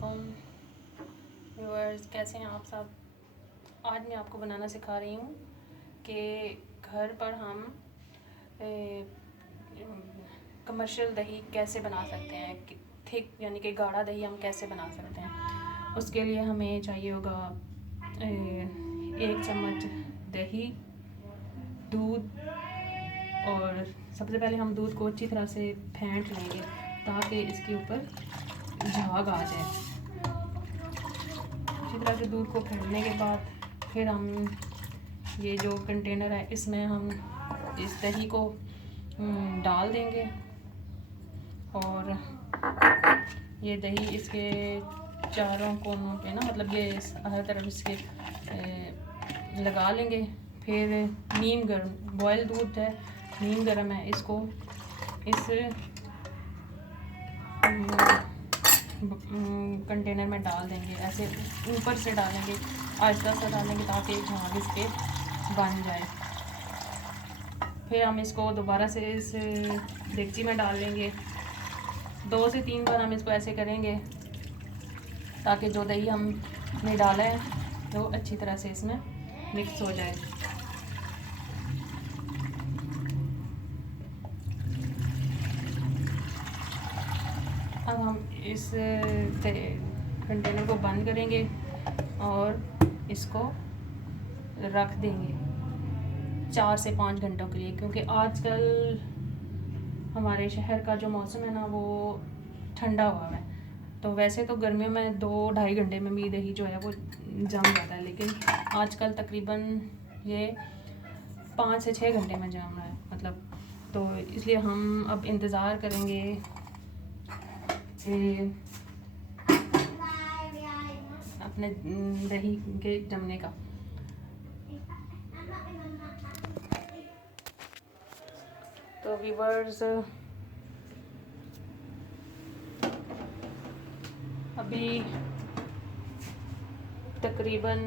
वालेकुम व्यूअर्स, कैसे हैं आप सब। आज मैं आपको बनाना सिखा रही हूँ कि घर पर हम कमर्शियल दही कैसे बना सकते हैं, थिक यानी कि गाढ़ा दही हम कैसे बना सकते हैं। उसके लिए हमें चाहिए होगा 1 चम्मच दही, दूध, और सबसे पहले हम दूध को अच्छी तरह से फेंट लेंगे ताकि इसके ऊपर झाग आ जाए। अच्छी तरह से दूध को फेंटने के बाद फिर हम ये जो कंटेनर है इसमें हम इस दही को डाल देंगे और ये दही इसके चारों कोनों पे ना, मतलब ये हर तरफ इसके लगा लेंगे। फिर नीम गर्म बॉयल दूध है, नीम गर्म है, इसको इस कंटेनर में डाल देंगे। ऐसे ऊपर से डालेंगे, आहिस्ता आहिस्ता डालेंगे ताकि झाग इसके बन जाए। फिर हम इसको दोबारा से इस डेगची में डाल लेंगे। 2 से 3 बार हम इसको ऐसे करेंगे ताकि जो दही हमने डाला है वो अच्छी तरह से इसमें मिक्स हो जाए। अब हम इस कंटेनर को बंद करेंगे और इसको रख देंगे 4 से 5 घंटों के लिए, क्योंकि आजकल हमारे शहर का जो मौसम है ना वो ठंडा हुआ है। तो वैसे तो गर्मियों में 2-2.5 घंटे में भी दही जो है वो जम जाता है, लेकिन आजकल तकरीबन ये 5 से 6 घंटे में जम रहा है, मतलब। तो इसलिए हम अब इंतज़ार करेंगे अपने दही के जमने का। तो व्यूअर्स, अभी तकरीबन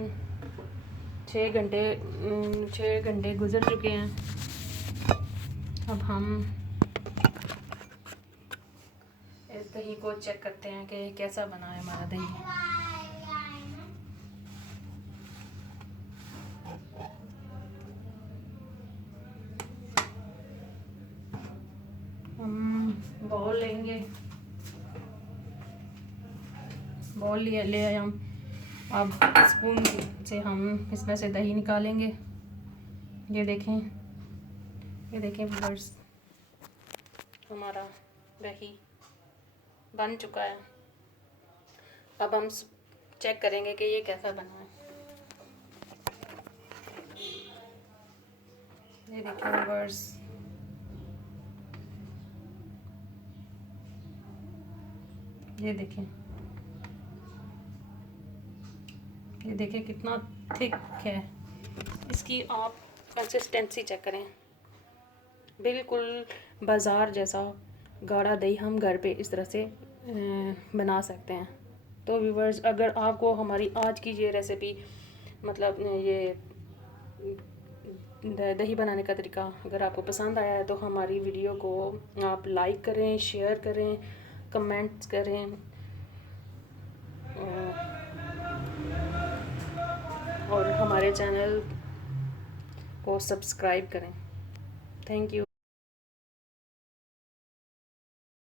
6 घंटे गुज़र चुके हैं। अब हम इस दही को चेक करते हैं कि कैसा बना है हमारा दही। हम बाउल लेंगे, बाउल ले आए हम। अब स्पून से हम इसमें से दही निकालेंगे। ये देखें व्यूअर्स, हमारा दही बन चुका है। अब हम चेक करेंगे कि ये कैसा बना है। ये देखिए व्यूअर्स, ये देखें कितना थिक है। इसकी आप कंसिस्टेंसी चेक करें, बिल्कुल बाज़ार जैसा गाढ़ा दही हम घर पे इस तरह से बना सकते हैं। तो व्यूअर्स, अगर आपको हमारी आज की ये रेसिपी, मतलब ये दही बनाने का तरीका अगर आपको पसंद आया है तो हमारी वीडियो को आप लाइक करें, शेयर करें, कमेंट्स करें और हमारे चैनल को सब्सक्राइब करें। Thank you.